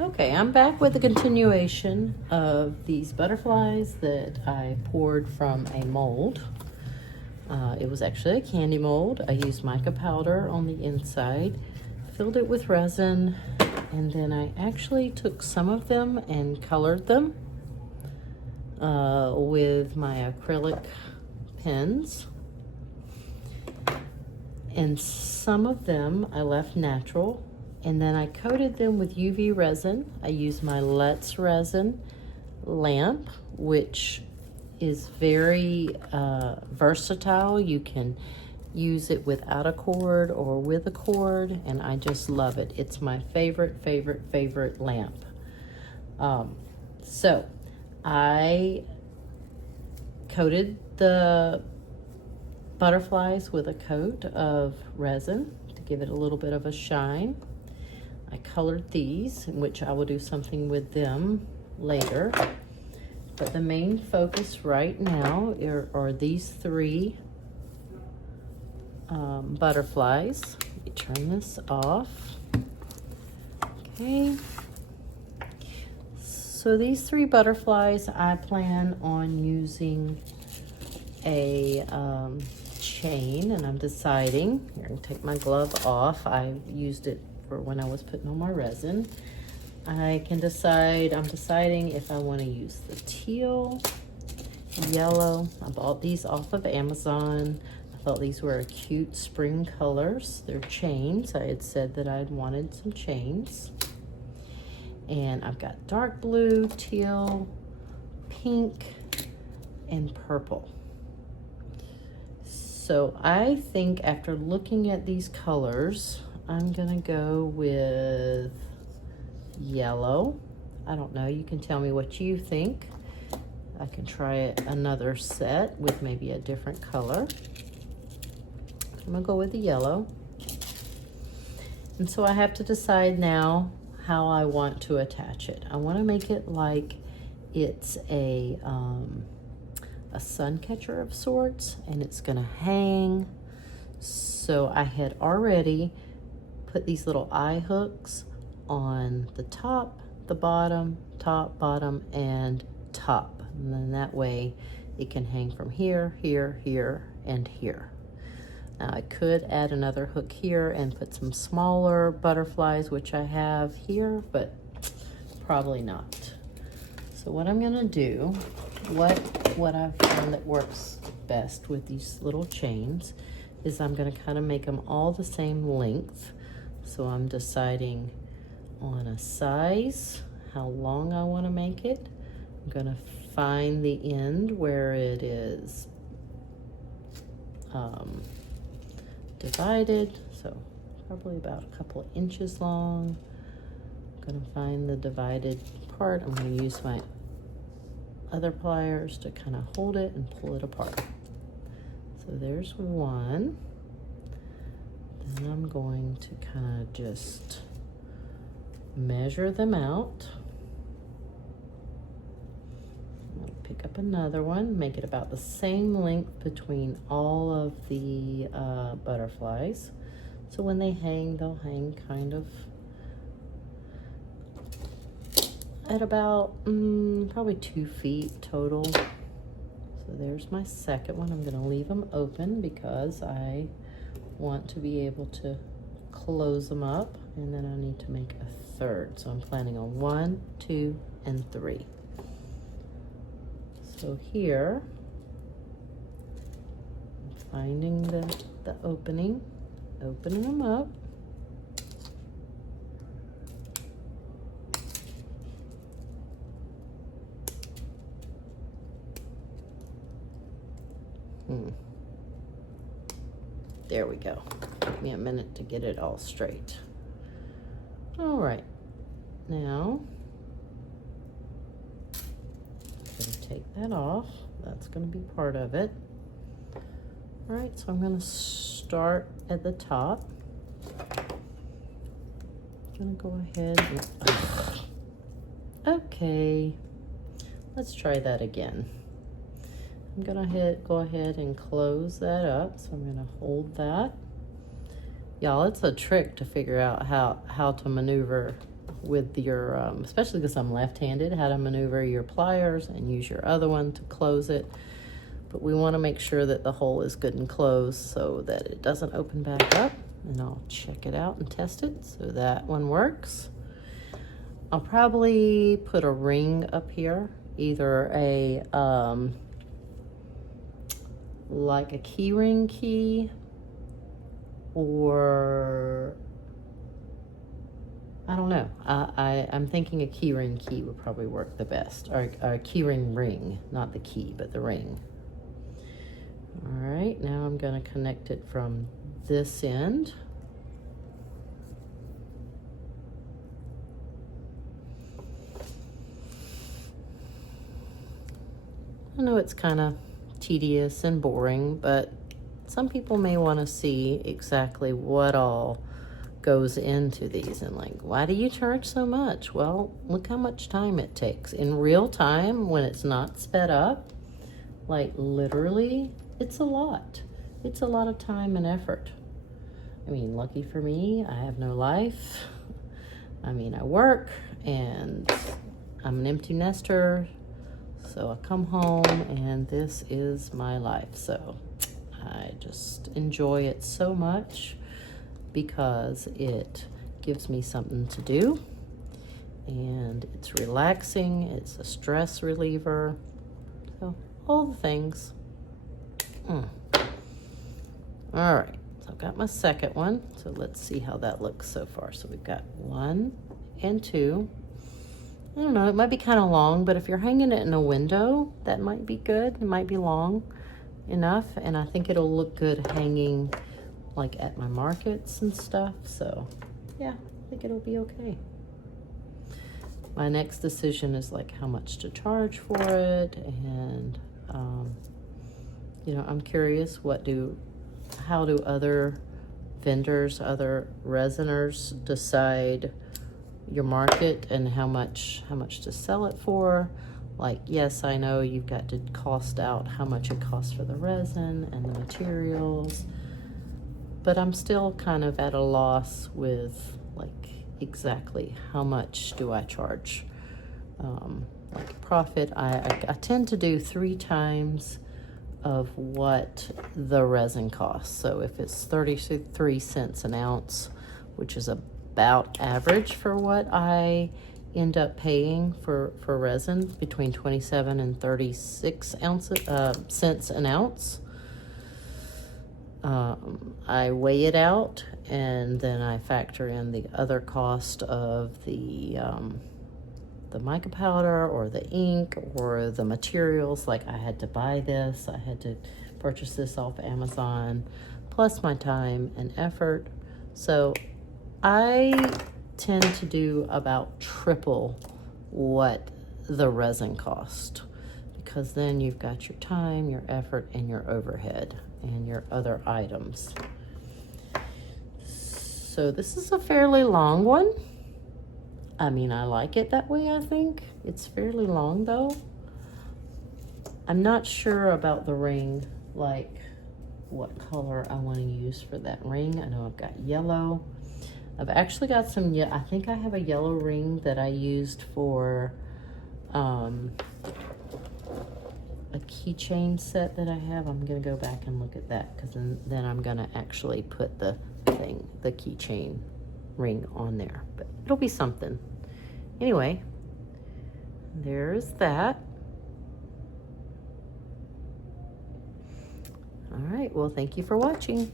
Okay, I'm back with the continuation of these butterflies that I poured from a mold. It was actually a candy mold. I used mica powder on the inside, filled it with resin, and then I actually took some of them and colored them with my acrylic pens. And some of them I left natural, and then I coated them with UV resin. I used my Let's Resin lamp, which is very versatile. You can use it without a cord or with a cord, and I just love it. It's my favorite lamp. So I coated the butterflies with a coat of resin to give it a little bit of a shine. I colored these, in which I will do something with them later. But the main focus right now are these three butterflies. Let me turn this off. Okay. So these three butterflies, I plan on using a chain, and I'm deciding, here, I'm gonna take my glove off. I used it for when I was putting on my resin. I'm deciding if I want to use the teal, yellow. I bought these off of Amazon. I thought these were cute spring colors. They're chains. I had said that I'd wanted some chains. And I've got dark blue, teal, pink, and purple. So I think after looking at these colors, I'm gonna go with yellow. I don't know, you can tell me what you think. I can try another set with maybe a different color. I'm gonna go with the yellow. And so I have to decide now how I want to attach it. I wanna make it like it's a sun catcher of sorts, and it's gonna hang. So I had already put these little eye hooks on the top, the bottom, top, bottom, and top. And then that way it can hang from here, here, here, and here. Now I could add another hook here and put some smaller butterflies, which I have here, but probably not. So what I'm gonna do, what I've found that works best with these little chains is I'm gonna kind of make them all the same length. So I'm deciding on a size, how long I wanna make it. I'm gonna find the end where it is divided, so probably about a couple of inches long. I'm gonna find the divided part. I'm gonna use my other pliers to kind of hold it and pull it apart. So there's one. Then I'm going to kind of just measure them out. I'm going to pick up another one, make it about the same length between all of the butterflies. So when they hang, they'll hang kind of at about probably 2 feet total. So there's my second one. I'm going to leave them open because I want to be able to close them up, and then I need to make a third. So I'm planning on 1, 2, and 3. So here, I'm finding the opening, opening them up. There we go. Took me a minute to get it all straight. All right, now I'm going to take that off. That's going to be part of it. All right, so I'm going to start at the top. I'm going to go ahead and, okay, let's try that again. I'm gonna go ahead and close that up. So I'm gonna hold that. Y'all, it's a trick to figure out how to maneuver with your, especially because I'm left-handed, how to maneuver your pliers and use your other one to close it. But we want to make sure that the hole is good and closed so that it doesn't open back up. And I'll check it out and test it. So that one works. I'll probably put a ring up here, either a like a key ring key, or I don't know. I'm thinking a key ring key would probably work the best, or a key ring, not the key, but the ring. All right, now I'm going to connect it from this end. I know it's kind of tedious and boring, but some people may want to see exactly what all goes into these and like, why do you charge so much? Well, look how much time it takes. In real time, when it's not sped up, like literally, it's a lot. It's a lot of time and effort. I mean, lucky for me, I have no life. I mean, I work and I'm an empty nester. So I come home and this is my life. So I just enjoy it so much because it gives me something to do and it's relaxing. It's a stress reliever. So all the things. All right, so I've got my second one. So let's see how that looks so far. So we've got 1 and 2. I don't know, it might be kind of long, but if you're hanging it in a window, that might be good. It might be long enough, and I think it'll look good hanging like at my markets and stuff. So yeah, I think it'll be okay. My next decision is like how much to charge for it, and you know, I'm curious how do other vendors, other resiners decide your market and how much to sell it for. Like, yes, I know you've got to cost out how much it costs for the resin and the materials, but I'm still kind of at a loss with like exactly how much do I charge like profit. I tend to do 3 times of what the resin costs. So if it's 33 cents an ounce, which is about average for what I end up paying for resin, between 27 and 36 cents an ounce. I weigh it out and then I factor in the other cost of the mica powder or the ink or the materials. Like, I had to buy this, I had to purchase this off Amazon, plus my time and effort. So I tend to do about triple what the resin cost, because then you've got your time, your effort, and your overhead and your other items. So this is a fairly long one. I mean, I like it that way, I think. It's fairly long though. I'm not sure about the ring, like what color I want to use for that ring. I know I've got yellow. I've actually got some, I think I have a yellow ring that I used for a keychain set that I have. I'm gonna go back and look at that, because then I'm gonna actually put the keychain ring on there, but it'll be something. Anyway, there's that. All right, well, thank you for watching.